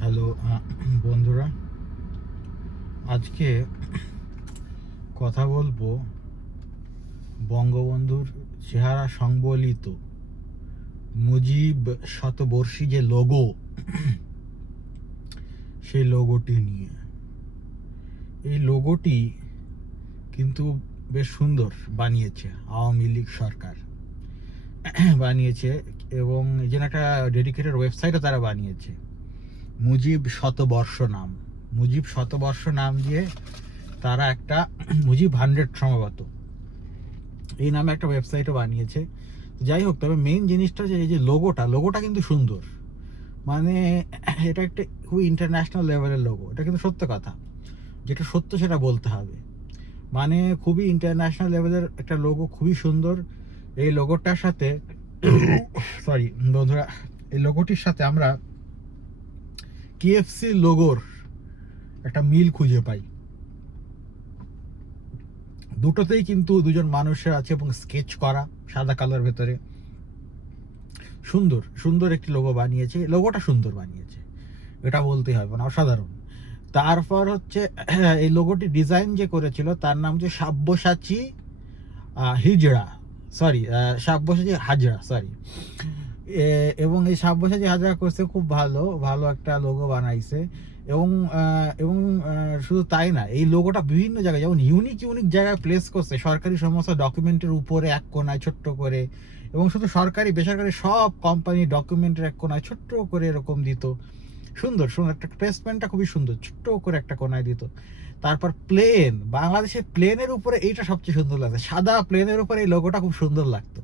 Hello বন্ধুরা। আজকে কথা বলব বঙ্গবন্ধুর চেহারা সংবলিত মুজিব শতবর্ষী যে লোগো সেই লোগোটি নিয়ে। এই লোগোটি কিন্তু বেশ সুন্দর বানিয়েছে আওয়ামী লীগ সরকার। বানিয়েছে এবং জন্য একটা ডেডিকেটেড ওয়েবসাইটও তারা বানিয়েছে। মুজিব শতবর্ষ নাম। মুজিব শতবর্ষ নাম দিয়ে তারা একটা মুজিব হান্ড্রেড সম্ভবত এই নামে একটা ওয়েবসাইটও বানিয়েছে। যাই হোক, তবে মেইন জিনিসটা যে এই যে লোগোটা লোগোটা কিন্তু সুন্দর। মানে এটা একটা খুবই ইন্টারন্যাশনাল লেভেলের লোগো এটা কিন্তু সত্য কথা। যেটা সত্য সেটা বলতে হবে। মানে খুবই ইন্টারন্যাশনাল লেভেলের একটা লোগো খুবই সুন্দর। এই লোগোটার সাথে সরি বন্ধুরা, এই লোগোটির সাথে আমরা কেএফসি লোগোর একটা মিল খুঁজে পাই। দুটোতেই কিন্তু দুজন মানুষের আছে এবং স্কেচ করা, সাদা কালার ভেতরে। সুন্দর সুন্দর একটি লোগো বানিয়েছে। লোগোটা সুন্দর বানিয়েছে। এটা বলতে হবে না, অসাধারণ। তারপর হচ্ছে, এই লোগোটি ডিজাইন যে করেছিল, তার নাম হচ্ছে সাব্যসাচী হিজড়া। সরি সাব্যসাচী হাজরা সরি এবং এই সাব্যসাচী হাজরা করছে খুব ভালো ভালো একটা লোগো বানাইছে। এবং এবং শুধু তাই না, এই লোগোটা বিভিন্ন জায়গায়, যেমন ইউনিক ইউনিক জায়গায় প্লেস করছে। সরকারি সমস্ত ডকুমেন্টের উপরে এক কোনায় ছোট্ট করে। এবং শুধু সরকারি, বেসরকারি সব কোম্পানি ডকুমেন্টের এক কোনায় ছোট্ট করে এরকম দিত। সুন্দর সুন্দর। একটা প্লেসমেন্টটা খুবই সুন্দর। ছোট্ট করে একটা কোনায় দিত। তারপর প্লেন বাংলাদেশের প্লেনের উপরে এইটা সবচেয়ে সুন্দর লাগছে। সাদা প্লেনের উপরে এই লোগোটা খুব সুন্দর লাগতো।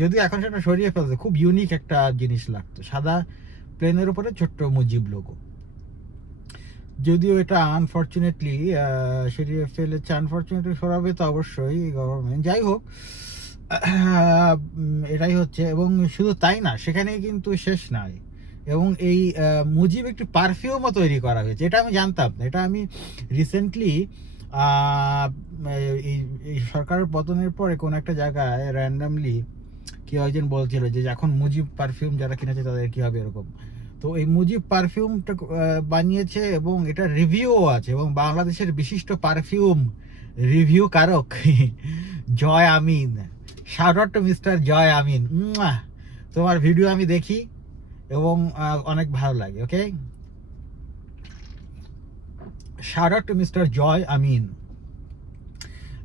যদিও এখন সেটা সরিয়ে ফেলছে, খুব ইউনিক একটা জিনিস লাগতো। সাদা প্লেনের উপরে ছোট্ট মুজিব লোগো যদিও এটা আনফর্চুনেটলি সরিয়ে ফেলেছে। আনফর্চুনেটলি সরাবে তো অবশ্যই গভর্নমেন্ট যাই হোক এটাই হচ্ছে। এবং শুধু তাই না সেখানে কিন্তু শেষ নয় এবং এই মুজিব একটি পারফিউমও তৈরি করা হয়েছে। এটা আমি জানতাম না। এটা আমি রিসেন্টলি এই সরকারের পতনের পরে কোনো একটা জায়গায় র্যান্ডামলি কেউ একজন বলছিল যে, এখন মুজিব পারফিউম যারা কিনেছে তাদের কী হবে এরকম? তো এই মুজিব পারফিউমটা বানিয়েছে এবং এটা রিভিউও আছে এবং বাংলাদেশের বিশিষ্ট perfume review Karak Joy Amin. Shout to mister Joy Amin! তোমার ভিডিও আমি দেখি। এবং অনেক ভালো লাগে okay shout to mister Joy Amin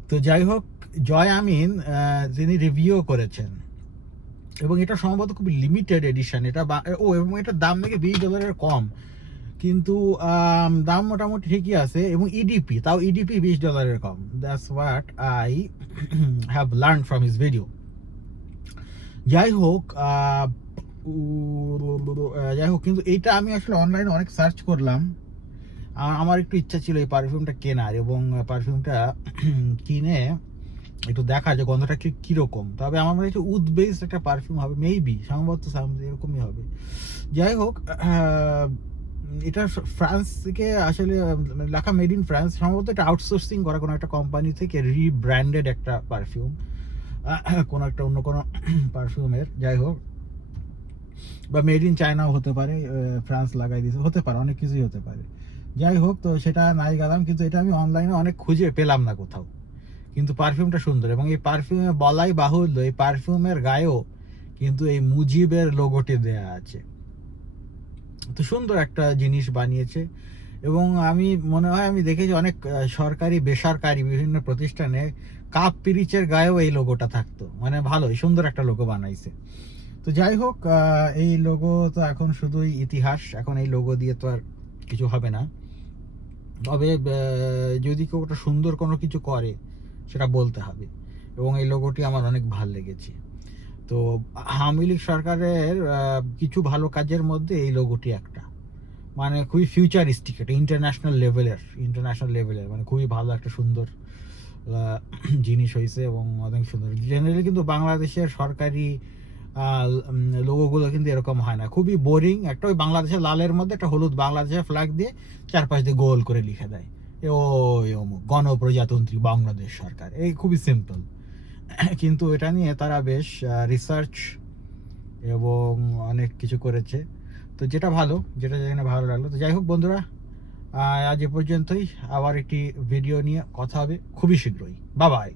তো যাই হোক জয় আমিন তিনি রিভিউ করেছেন, এবং এটা সম্ভবত খুব লিমিটেড এডিশন এটা ও, এবং এটার দাম নাকি বিশ ডলারের কম, কিন্তু দাম মোটামুটি ঠিকই আছে, এবং ইডিপি তাও ইডিপি বিশ ডলারের কম। That's what I have learn from his video যাই হোক যাই হোক, কিন্তু এইটা আমি আসলে অনলাইনে অনেক সার্চ করলাম। আমার একটু ইচ্ছা ছিল এই পারফিউমটা কেনার এবং পারফিউমটা কিনে একটু দেখা যে গন্ধটা কি কীরকম। তবে আমার মনে হচ্ছে উড বেসড একটা পারফিউম হবে মেবি সম্ভবত সাম- এরকমই হবে। যাই হোক এটা ফ্রান্স থেকে আসলে মানে লেখা মেড ইন ফ্রান্স সম্ভবত এটা আউটসোর্সিং করা কোনো একটা কোম্পানি থেকে রিব্র্যান্ডেড একটা পারফিউম কোনো একটা অন্য কোনো পারফিউমের যাই হোক বা মেড ইন চায়নাও হতে পারে ফ্রান্স লাগাই দিয়েছে, হতে পারে, অনেক কিছুই হতে পারে। যাই হোক, তো সেটা নাই গেলাম, কিন্তু এটা আমি অনলাইনে অনেক খুঁজে পেলাম না কোথাও। কিন্তু পারফিউমটা সুন্দর এবং এই পারফিউমে বলাই বাহুল্য, এই পারফিউমের গায়েও কিন্তু এই মুজিবের লোগোটি দেয়া আছে। তো সুন্দর একটা জিনিস বানিয়েছে এবং আমি, মনে হয় আমি দেখেছি অনেক সরকারি, বেসরকারি বিভিন্ন প্রতিষ্ঠানে কাপ পিরিচের গায়েও এই লোগোটা থাকতো। মানে ভালোই, সুন্দর একটা লোগো বানাইছে। তো যাই হোক এই লোগো তো এখন শুধুই ইতিহাস, এখন এই লোগো দিয়ে তো আর কিছু হবে না। তবে যদি কেউ একটা সুন্দর কোনো কিছু করে, সেটা বলতে হবে। এবং এই লোগোটি আমার অনেক ভালো লেগেছে। তো আওয়ামী লীগ সরকারের কিছু ভালো কাজের মধ্যে এই লোগোটি একটা। মানে খুবই ফিউচারিস্টিক একটা ইন্টারন্যাশনাল লেভেলের ইন্টারন্যাশনাল লেভেলের মানে খুবই ভালো একটা সুন্দর জিনিস হয়েছে এবং অনেক সুন্দর। জেনারেলি কিন্তু বাংলাদেশের সরকারি লোগোগুলো কিন্তু এরকম হয় না। খুবই বোরিং একটা ওই বাংলাদেশের লালের মধ্যে একটা হলুদ বাংলাদেশের ফ্ল্যাগ দিয়ে চারপাশ দিয়ে গোল করে লিখে দেয়। ওই অমুক গণপ্রজাতন্ত্রী বাংলাদেশ সরকার, এই খুবই সিম্পল কিন্তু এটা নিয়ে তারা বেশ রিসার্চ এবং অনেক কিছু করেছে। তো যেটা ভালো, যেটা যেখানে ভালো লাগল। তো যাই হোক বন্ধুরা আজ এ পর্যন্তই। আবার একটি ভিডিও নিয়ে কথা হবে খুবই শীঘ্রই। বাবাই